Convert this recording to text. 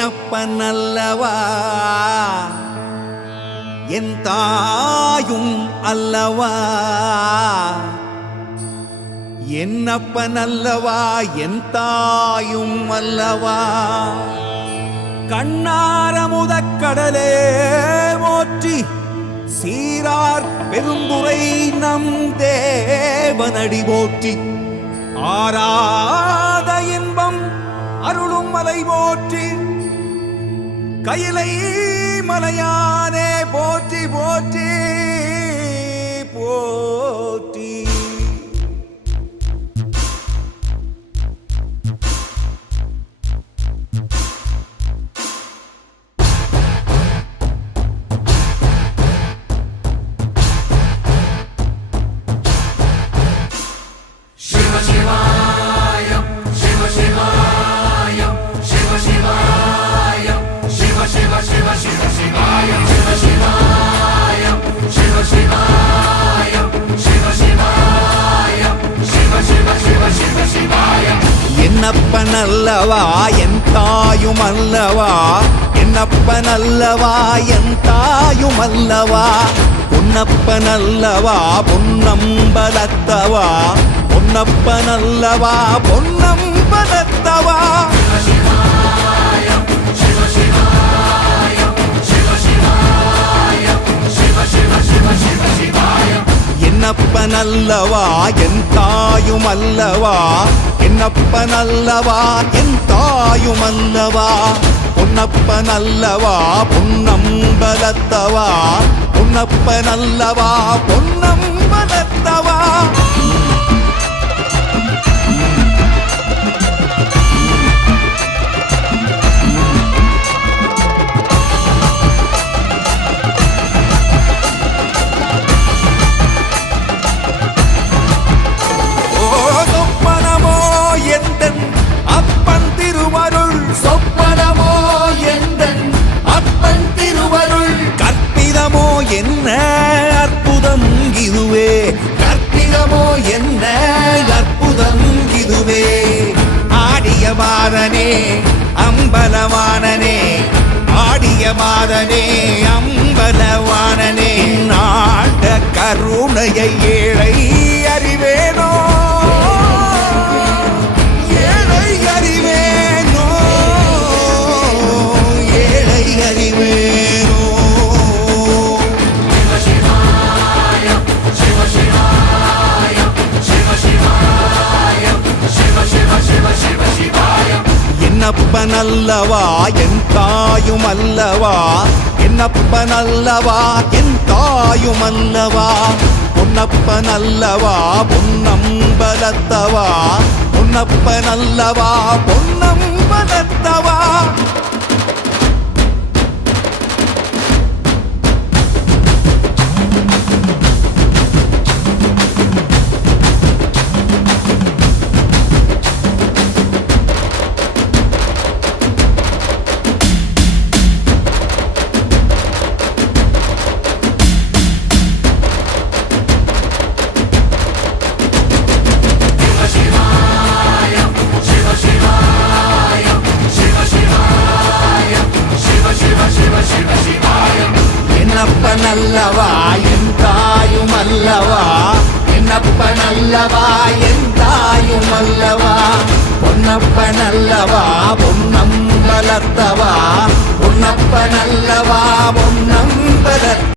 என்னப்பனல்லவா என் தாயும் அல்லவா என்னப்பனல்லவா என் தாயும் அல்லவா கண்ணாரமுதக்கடலே போற்றி சீரார் பெருந்துரை நம் தேவனடி போற்றி ஆராத இன்பம் அருளும் மலை போற்றி கையிலை மலையானே போற்றி போற்றி போற்றி என்னப்பனல்லவா என் தாயும் அல்லவா என்னப்பனல்லவா என் தாயும் அல்லவா பொன்னப்பனல்லவா பொன்னம்பலத்தவா பொன்னப்பனல்லவா பொன்னம்பலத்தவா என்னப்பனல்லவா என் தாயும் அல்லவா என்னப்பனல்லவா என் தாயும் அல்லவா பொன்னப்பனல்லவா பொன்னம்பலத்தவா பொன்னப்பனல்லவா பொன்னம்பலத்தவா என்ன அற்புதம் இதுவே கற்பிதமோ என்ன அற்புதம் இதுவே ஆடிய மாதனே அம்பலவானனே ஆடிய மாதனே அம்பலவானனே நாட கருணையை ஏழை அறிவேனோ ஏழை அறிவேனோ ஏழை அறிவேனோ என்னப்பனல்லவா என் தாயும் அல்லவா என்னப்பனல்லவா என் தாயும் அல்லவா பொன்னப்பனல்லவா பொன்னம்பலத்தவா பொன்னப்பனல்லவா பொன்னம்பலத்தவா என்னப்பனல்லவா என் தாயும் அல்லவா என்னப்பனல்லவா என் தாயும் அல்லவா பொன்னப்பனல்லவா பொன்னம்பலத்தவா பொன்னப்பனல்லவா பொன்னம்பலத்தவா